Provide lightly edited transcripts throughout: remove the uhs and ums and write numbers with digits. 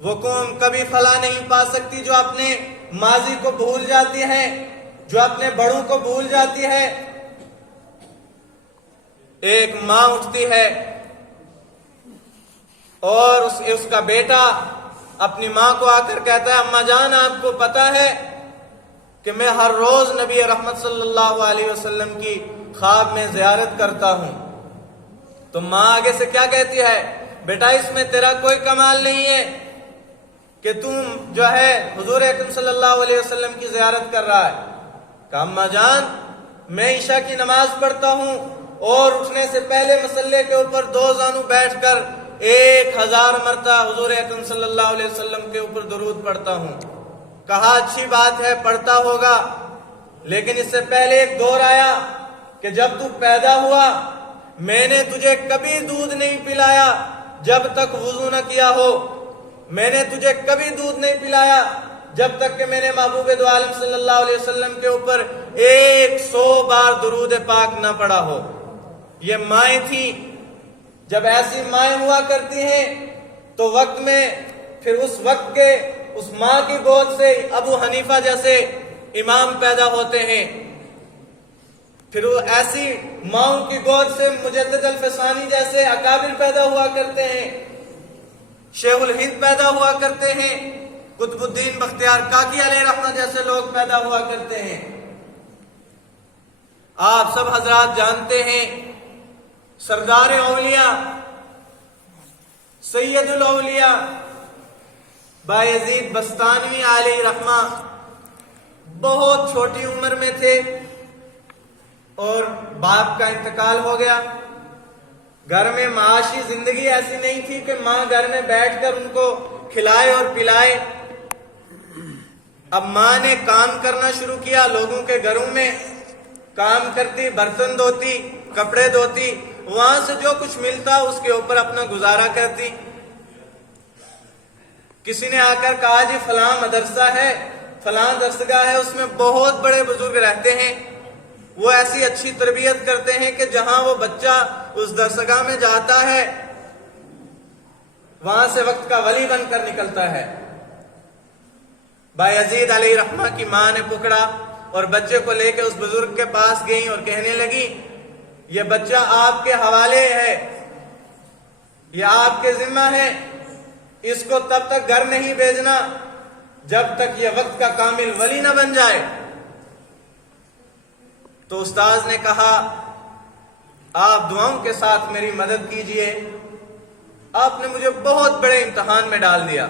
وہ قوم کبھی فلاح نہیں پا سکتی جو اپنے ماضی کو بھول جاتی ہے، جو اپنے بڑوں کو بھول جاتی ہے۔ ایک ماں اٹھتی ہے اور اس کا بیٹا اپنی ماں کو آ کر کہتا ہے، اماں جان آپ کو پتا ہے کہ میں ہر روز نبی رحمت صلی اللہ علیہ وسلم کی خواب میں زیارت کرتا ہوں۔ تو ماں آگے سے کیا کہتی ہے، بیٹا اس میں تیرا کوئی کمال نہیں ہے کہ تم جو ہے حضور اکرم صلی اللہ علیہ وسلم کی زیارت کر رہا ہے۔ کہا اماں جان میں عشاء کی نماز پڑھتا ہوں اور اٹھنے سے پہلے مصلے کے اوپر 2 زانو بیٹھ کر 1000 مرتبہ حضور اکرم صلی اللہ علیہ وسلم کے اوپر درود پڑھتا ہوں۔ کہا اچھی بات ہے، پڑھتا ہوگا، لیکن اس سے پہلے ایک دور آیا کہ جب تو پیدا ہوا میں نے تجھے کبھی دودھ نہیں پلایا جب تک وضو نہ کیا ہو، میں نے تجھے کبھی دودھ نہیں پلایا جب تک کہ میں نے محبوب دو عالم صلی اللہ علیہ وسلم کے اوپر 100 بار درود پاک نہ پڑھا ہو۔ یہ مائیں تھیں، جب ایسی مائیں ہوا کرتی ہیں تو وقت میں پھر اس وقت کے اس ماں کی گود سے ابو حنیفہ جیسے امام پیدا ہوتے ہیں، پھر وہ ایسی ماؤں کی گود سے مجدد الفسانی جیسے اکابر پیدا ہوا کرتے ہیں، شیخ الہند پیدا ہوا کرتے ہیں، قطب الدین بختیار کاکی علیہ رحمت جیسے لوگ پیدا ہوا کرتے ہیں۔ آپ سب حضرات جانتے ہیں سردار اولیاء سید الاولیاء بایزید بستانی علیہ رحمہ بہت چھوٹی عمر میں تھے اور باپ کا انتقال ہو گیا۔ گھر میں معاشی زندگی ایسی نہیں تھی کہ ماں گھر میں بیٹھ کر ان کو کھلائے اور پلائے۔ اب ماں نے کام کرنا شروع کیا، لوگوں کے گھروں میں کام کرتی، برتن دھوتی، کپڑے دھوتی، وہاں سے جو کچھ ملتا اس کے اوپر اپنا گزارا کرتی۔ کسی نے آ کر کہا جی فلاں مدرسہ ہے، فلاں درسگاہ ہے، اس میں بہت بڑے بزرگ رہتے ہیں، وہ ایسی اچھی تربیت کرتے ہیں کہ جہاں وہ بچہ اس درسگاہ میں جاتا ہے وہاں سے وقت کا ولی بن کر نکلتا ہے۔ بایزید علیہ رحمہ کی ماں نے پکڑا اور بچے کو لے کے اس بزرگ کے پاس گئی اور کہنے لگی یہ بچہ آپ کے حوالے ہے، یہ آپ کے ذمہ ہے، اس کو تب تک گھر نہیں بھیجنا جب تک یہ وقت کا کامل ولی نہ بن جائے۔ تو استاذ نے کہا آپ دعاؤں کے ساتھ میری مدد کیجئے، آپ نے مجھے بہت بڑے امتحان میں ڈال دیا۔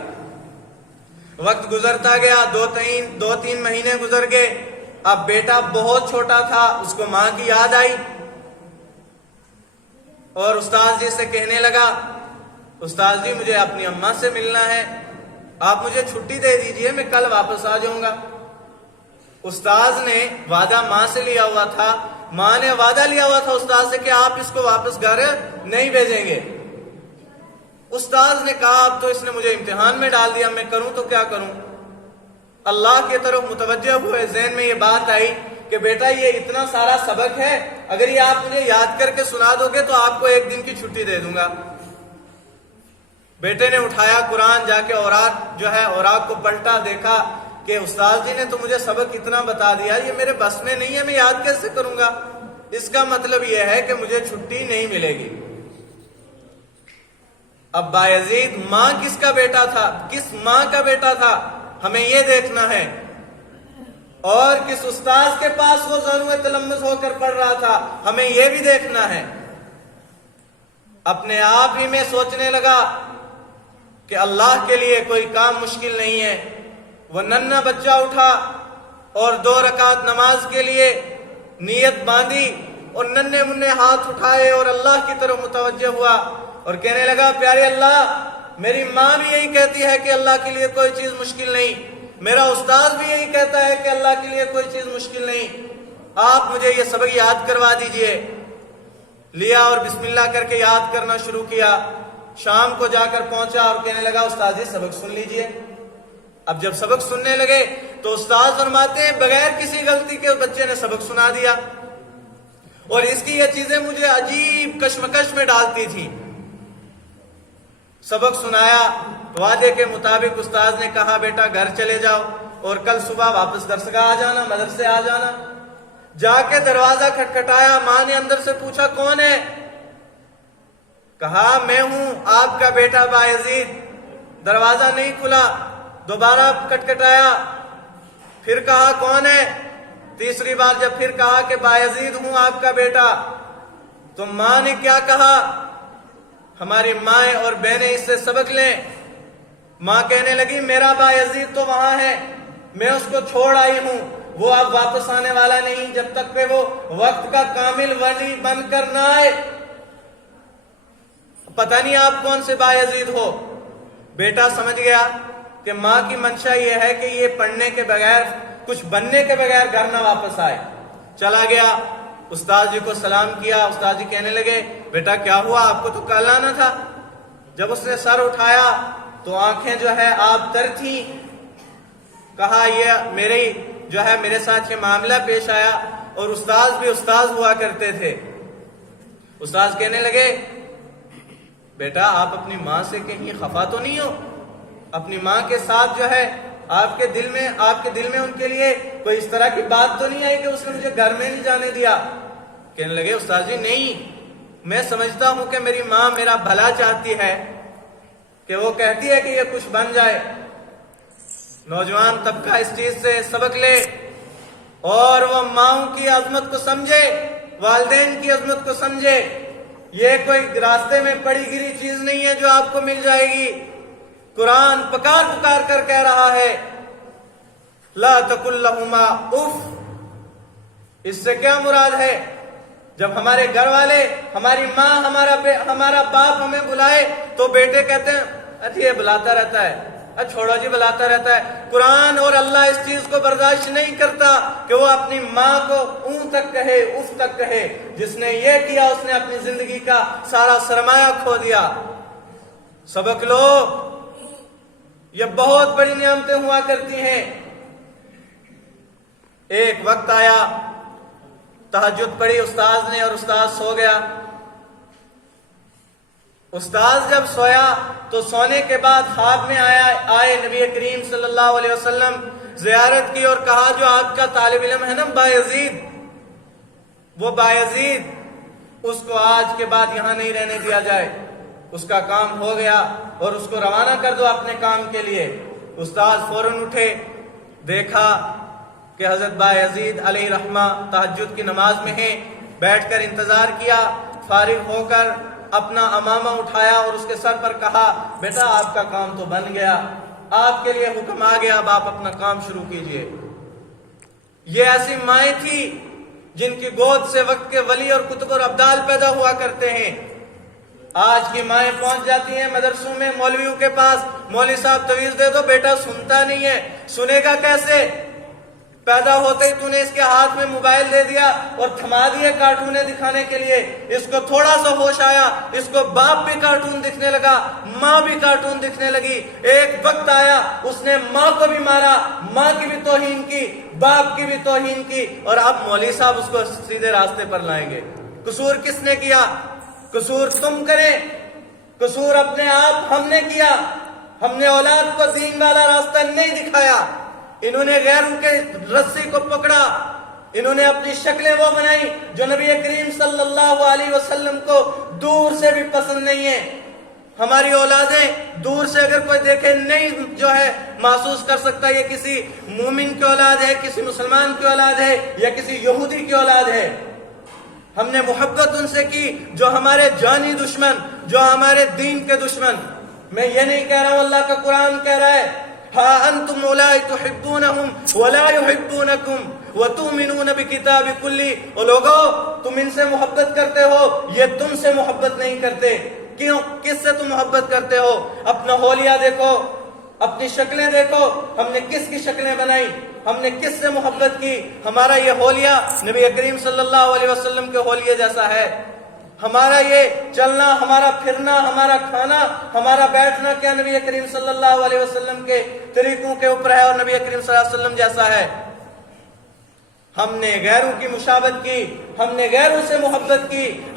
وقت گزرتا گیا، 2-3 مہینے گزر گئے، اب بیٹا بہت چھوٹا تھا، اس کو ماں کی یاد آئی اور استاذ جی سے کہنے لگا استاذ جی مجھے اپنی اماں سے ملنا ہے، آپ مجھے چھٹی دے دیجئے، میں کل واپس آ جاؤں گا۔ استاذ نے وعدہ ماں سے لیا ہوا تھا، ماں نے وعدہ لیا ہوا تھا استاذ سے کہ آپ اس کو واپس گھر نہیں بھیجیں گے۔ استاذ نے کہا اب تو اس نے مجھے امتحان میں ڈال دیا، میں کروں تو کیا کروں۔ اللہ کی طرف متوجہ ہوئے، ذہن میں یہ بات آئی کہ بیٹا یہ اتنا سارا سبق ہے، اگر یہ آپ مجھے یاد کر کے سنا دو گے تو آپ کو 1 دن کی چھٹی دے دوں گا۔ بیٹے نے اٹھایا قرآن، جا کے اوراق کو پلٹا، دیکھا کہ استاد جی نے تو مجھے سبق اتنا بتا دیا، یہ میرے بس میں نہیں ہے، میں یاد کیسے کروں گا۔ اس کا مطلب یہ ہے کہ مجھے چھٹی نہیں ملے گی۔ اب بایزید ماں کس کا بیٹا تھا، کس ماں کا بیٹا تھا، ہمیں یہ دیکھنا ہے، اور کس استاذ کے پاس وہ ذنوِ تلمذ ہو کر پڑھ رہا تھا، ہمیں یہ بھی دیکھنا ہے۔ اپنے آپ ہی میں سوچنے لگا کہ اللہ کے لیے کوئی کام مشکل نہیں ہے۔ وہ ننھا بچہ اٹھا اور 2 رکعت نماز کے لیے نیت باندھی اور ننھے منھے ہاتھ اٹھائے اور اللہ کی طرف متوجہ ہوا اور کہنے لگا پیارے اللہ، میری ماں بھی یہی کہتی ہے کہ اللہ کے لیے کوئی چیز مشکل نہیں، میرا استاد بھی یہی کہتا ہے کہ اللہ کے لیے کوئی چیز مشکل نہیں، آپ مجھے یہ سبق یاد کروا دیجئے۔ لیا اور بسم اللہ کر کے یاد کرنا شروع کیا۔ شام کو جا کر پہنچا اور کہنے لگا استاد جی سبق سن لیجئے۔ اب جب سبق سننے لگے تو استاد فرماتے ہیں بغیر کسی غلطی کے بچے نے سبق سنا دیا، اور اس کی یہ چیزیں مجھے عجیب کشمکش میں ڈالتی تھی۔ सबक सुनाया, वादे के मुताबिक उस्ताद ने कहा बेटा घर चले जाओ और कल सुबह वापस दरसगाह आ जाना, मदरसे आ जाना। जाके दरवाजा खटखटाया, माँ ने अंदर से पूछा कौन है? कहा मैं हूं आपका बेटा बायजीद। दरवाजा नहीं खुला, दोबारा खटखटाया, फिर कहा कौन है? तीसरी बार जब फिर कहा कि बायजीद हूं आपका बेटा, तो माँ ने क्या कहा? हमारी माएँ और बहनें इससे सबक लें। माँ कहने लगी मेरा बायजीद तो वहां है, मैं उसको छोड़ आई हूं, वो अब वापस आने वाला नहीं जब तक कि वो वक्त का कामिल वली बनकर ना आए। पता नहीं आप कौन से बायजीद हो। बेटा समझ गया कि माँ की मंशा ये है कि ये पढ़ने के बगैर, कुछ बनने के बगैर घर ना वापस आए। चला गया, उस्ताद जी को सलाम किया। उस्ताद जी कहने लगे बेटा क्या हुआ, आपको तो कल आना था। जब उसने सर उठाया तो आंखें जो है आब तर थी। कहा ये मेरे साथ ये मामला पेश आया, और उस्ताद भी उस्ताद हुआ करते थे। उस्ताद कहने लगे बेटा आप अपनी माँ से कहीं खफा तो नहीं हो? अपनी माँ के साथ जो है आपके दिल में उनके लिए कोई इस तरह की बात तो नहीं आई कि उसने मुझे घर में नहीं जाने दिया? कहने लगे उस्ताद जी नहीं, मैं समझता हूं कि मेरी माँ मेरा भला चाहती है, कि वो कहती है कि ये कुछ बन जाए। नौजवान तबका इस चीज से सबक ले और वो माओं की अजमत को समझे, वालिदैन की अजमत को समझे। ये कोई रास्ते में पड़ी गिरी चीज नहीं है जो आपको मिल जाएगी। कुरान पुकार पुकार कर कह रहा है ला तकुल लहुमा उफ। इससे क्या मुराद है? जब हमारे घर वाले, हमारी माँ, हमारा बाप हमें बुलाए तो बेटे कहते हैं अच्छा ये बुलाता रहता है, अच्छा छोड़ो जी बुलाता रहता है। कुरान और अल्लाह इस चीज को बर्दाश्त नहीं करता कि वो अपनी माँ को ऊं तक कहे, उफ तक कहे। जिसने ये किया उसने अपनी जिंदगी का सारा सरमाया खो दिया। सबक लो, ये बहुत बड़ी नियामतें हुआ करती हैं। एक वक्त आया, तहज्जुद पढ़ी उस्ताद ने और उस्ताद सो गया। उस्ताद जब सोया तो सोने के बाद ख्वाब में आए नबी करीम सल्लल्लाहु अलैहि वसल्लम, ज़ियारत की और कहा जो आपका तालिब इल्म है ना बायजीद, वो बायजीद उसको आज के बाद यहां नहीं रहने दिया जाए, उसका काम हो गया और उसको रवाना कर दो अपने काम के लिए। उस्ताद फौरन उठे, देखा कि हजरत बायजीद अलैहि रहमा तहज्जुद की नमाज में हैं। बैठकर इंतजार किया, फारिग होकर अपना अमामा उठाया और उसके सर पर कहा बेटा आपका काम तो बन गया, आपके लिए हुक्म आ गया, अब आप अपना काम शुरू कीजिए। ये ऐसी माएँ थी जिनकी गोद से वक्त के वली और कुतुब और अब्दाल पैदा हुआ करते हैं। आज की माएँ पहुंच जाती हैं मदरसों में मौलवियों के पास, मौलवी साहब तवीज दे दो, बेटा सुनता नहीं है। सुनेगा कैसे? पैदा होते ही तूने इसके हाथ में मोबाइल दे दिया और थमा दिए कार्टूने दिखाने के लिए। इसको थोड़ा सा होश आया, इसको बाप भी कार्टून दिखने लगा, माँ भी कार्टून दिखने लगी। एक वक्त आया उसने माँ को भी मारा, माँ की भी तौहीन की, बाप की भी तौहीन की, और अब मौलवी साहब उसको सीधे रास्ते पर लाएंगे। कसूर किसने किया? कसूर तुम करें, कसूर अपने आप हमने किया। हमने औलाद को दीन वाला रास्ता नहीं दिखाया। इन्होंने गैरों के रस्सी को पकड़ा, इन्होंने अपनी शक्लें वो बनाई जो नबी करीम सल्लल्लाहु अलैहि वसल्लम को दूर से भी पसंद नहीं है। हमारी औलादें दूर से अगर कोई देखे नहीं जो है महसूस कर सकता ये किसी मोमिन की औलाद है, किसी मुसलमान की औलाद है या किसी यहूदी की औलाद है। हमने मोहब्बत उनसे की जो हमारे जानी दुश्मन, जो हमारे दीन के दुश्मन। मैं ये नहीं कह रहा हूं, अल्लाह का कुरान कह रहा है हा अंतुम उलाई तुहिब्बूनहुम वला युहिब्बूनकुम व तुमिनून बिकिताबि कुल्ली। ओ लोगो तुम इनसे मोहब्बत करते हो, ये तुमसे मोहब्बत नहीं करते। क्यों? किससे तुम मोहब्बत करते हो? अपना होलिया देखो, अपनी शक्लें देखो, हमने किसकी शक्लें बनाई, हमने किससे मोहब्बत की। हमारा ये होलिया नबी करीम सल्लल्लाहु अलैहि वसल्लम के होलिये जैसा है। हमारा ये चलना, हमारा फिरना, हमारा खाना, हमारा बैठना क्या नबी करीम सल्लल्लाहु अलैहि वसल्लम के तरीकों के ऊपर है और नबी करीम सल्लल्लाहु अलैहि वसल्लम जैसा है। हमने गैरों की मुशाबत की, हमने गैरों से मोहब्बत की।